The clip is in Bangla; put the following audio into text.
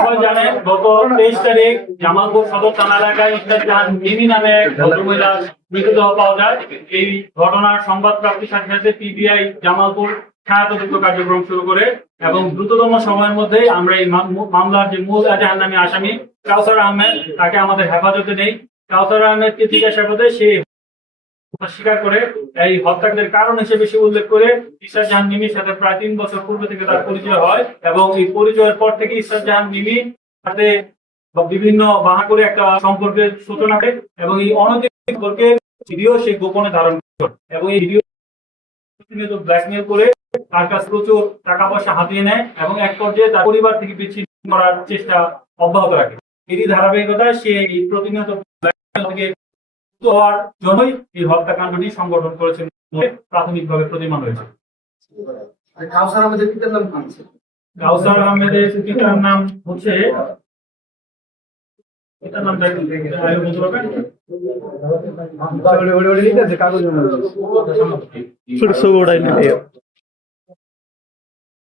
সবাই জানেন গত 23 তারিখ জামালপুর সদর থানা এলাকায় ইসরাত জাহান মিমি নামে এক ভদ্রমহিলার মৃতদেহ পাওয়া যায়। এই ঘটনার সংবাদ প্রাপ্তির সাথে সাথে পিবিআই জামালপুর ছায়াতদন্ত কার্যক্রম শুরু করে এবং দ্রুততম সময়ের মধ্যেই আমরা এই মামলার যে মূল এজাহারনামী আসামি কাউসার আহমেদ তাকে আমাদের হেফাজতে নেই। কাউসার আহমেদকে জিজ্ঞাসাবাদে সে স্বীকার করে এই হত্যাকাণ্ডের কারণ হিসেবে সে উল্লেখ করে ইসরাত জাহান মিমির সাথে প্রায় 3 বছর পূর্বে থেকে তার পরিচয় হয় এবং এই পরিচয়ের পর থেকে ইসরাত জাহান মিমির সাথে বিভিন্ন বাহা করে একটা সম্পর্কের সূচনা করে এবং এই অনৈতিক সম্পর্কের ভিডিও সে গোপনে ধারণ করে এবং এই ভিডিও প্রতিনিয়ত ব্ল্যাকমেল করে তার কাছে প্রচুর টাকা পয়সা হাতিয়ে নেয় এবং এক পর্যায়ে তার পরিবার থেকে বিচ্ছিন্ন করার চেষ্টা অব্যাহত রাখে। এরই ধারাবাহিকতায় সে এই প্রতিনিয়ত ব্ল্যাকমেল থেকে হওয়ার জন্যই এই হত্যাকাণ্ডটি সংগঠন করেছে বলে প্রাথমিকভাবে প্রতিমান হয়েছে। কাউসার আহমেদের পিতার নাম কি? কাউসার আহমেদের পিতার নাম হচ্ছে পিতার নামটা কি বলতে পারবেন? কাগজ फिर से उड़ाई नहीं